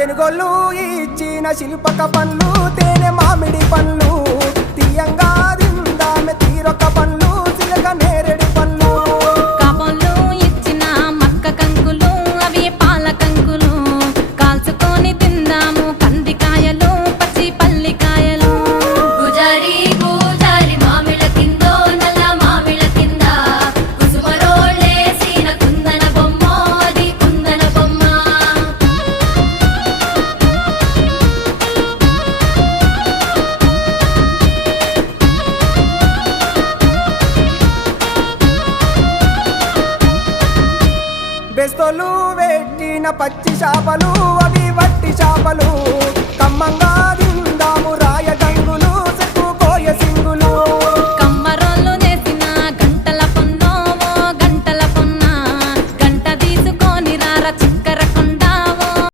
తెనుగోళ్ళు ఇచ్చిన శిల్పక పనులు బెస్తలు పెట్టిన పచ్చి చేపలు అవి వట్టి చేపలు.